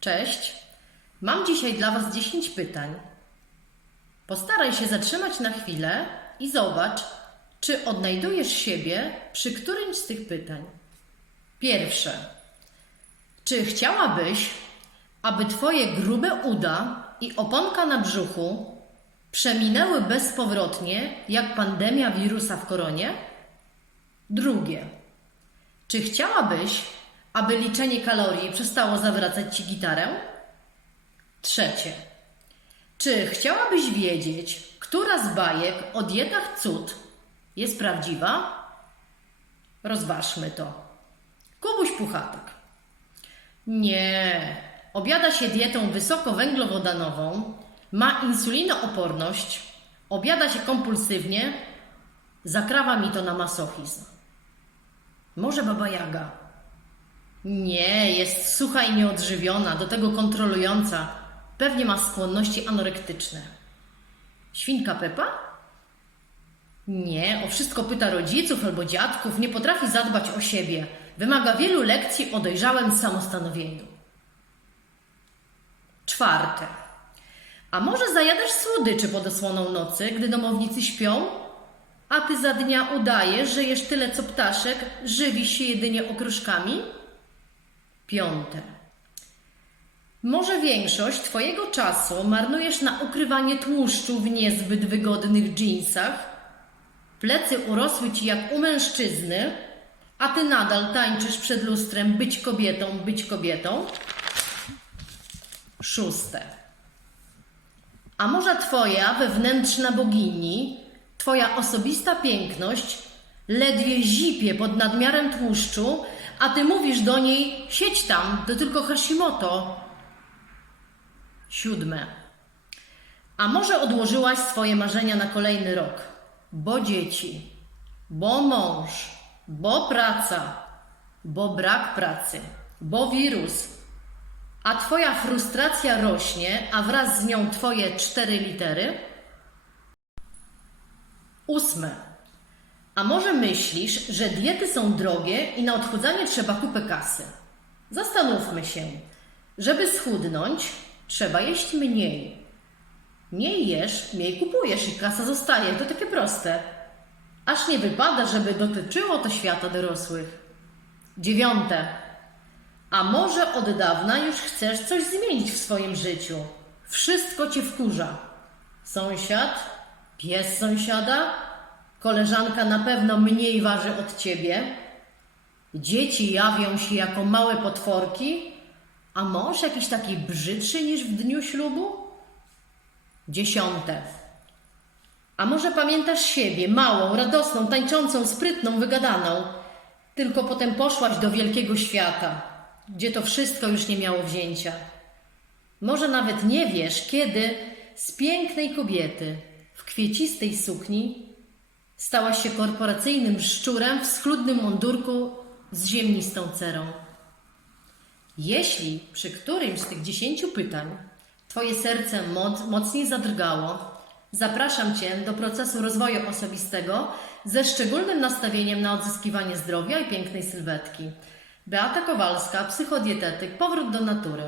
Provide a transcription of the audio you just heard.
Cześć. Mam dzisiaj dla Was 10 pytań. Postaraj się zatrzymać na chwilę i zobacz, czy odnajdujesz siebie przy którymś z tych pytań. Pierwsze. Czy chciałabyś, aby Twoje grube uda i oponka na brzuchu przeminęły bezpowrotnie jak pandemia wirusa w koronie? Drugie. Czy chciałabyś, aby liczenie kalorii przestało zawracać ci gitarę? Trzecie. Czy chciałabyś wiedzieć, która z bajek o dietach cud jest prawdziwa? Rozważmy to. Kubuś Puchatek. Nie. Obiada się dietą wysokowęglowodanową, ma insulinooporność, obiada się kompulsywnie, zakrawa mi to na masochizm. Może Baba Jaga? Nie, jest sucha i nieodżywiona, do tego kontrolująca. Pewnie ma skłonności anorektyczne. Świnka Pepa? Nie, o wszystko pyta rodziców albo dziadków, nie potrafi zadbać o siebie. Wymaga wielu lekcji o dojrzałym samostanowieniu. Czwarte. A może zajadasz słodyczy pod osłoną nocy, gdy domownicy śpią? A ty za dnia udajesz, że jesz tyle co ptaszek, żywisz się jedynie okruszkami? Piąte. Może większość Twojego czasu marnujesz na ukrywanie tłuszczu w niezbyt wygodnych dżinsach? Plecy urosły Ci jak u mężczyzny, a Ty nadal tańczysz przed lustrem być kobietą, być kobietą? Szóste. A może Twoja wewnętrzna bogini, Twoja osobista piękność ledwie zipie pod nadmiarem tłuszczu, a Ty mówisz do niej, siedź tam, to tylko Hashimoto. Siódme. A może odłożyłaś swoje marzenia na kolejny rok? Bo dzieci, bo mąż, bo praca, bo brak pracy, bo wirus. A Twoja frustracja rośnie, a wraz z nią Twoje cztery litery? Ósme. A może myślisz, że diety są drogie i na odchudzanie trzeba kupę kasy? Zastanówmy się. Żeby schudnąć, trzeba jeść mniej. Mniej jesz, mniej kupujesz i kasa zostaje. To takie proste. Aż nie wypada, żeby dotyczyło to świata dorosłych. Dziewiąte. A może od dawna już chcesz coś zmienić w swoim życiu? Wszystko cię wkurza. Sąsiad, pies sąsiada, koleżanka na pewno mniej waży od ciebie, dzieci jawią się jako małe potworki, a mąż jakiś taki brzydszy niż w dniu ślubu? Dziesiąte. A może pamiętasz siebie, małą, radosną, tańczącą, sprytną, wygadaną, tylko potem poszłaś do wielkiego świata, gdzie to wszystko już nie miało wzięcia. Może nawet nie wiesz, kiedy z pięknej kobiety w kwiecistej sukni stałaś się korporacyjnym szczurem w schludnym mundurku z ziemnistą cerą. Jeśli przy którymś z tych dziesięciu pytań Twoje serce moc, mocniej zadrgało, zapraszam Cię do procesu rozwoju osobistego ze szczególnym nastawieniem na odzyskiwanie zdrowia i pięknej sylwetki. Beata Kowalska, psychodietetyk, powrót do natury.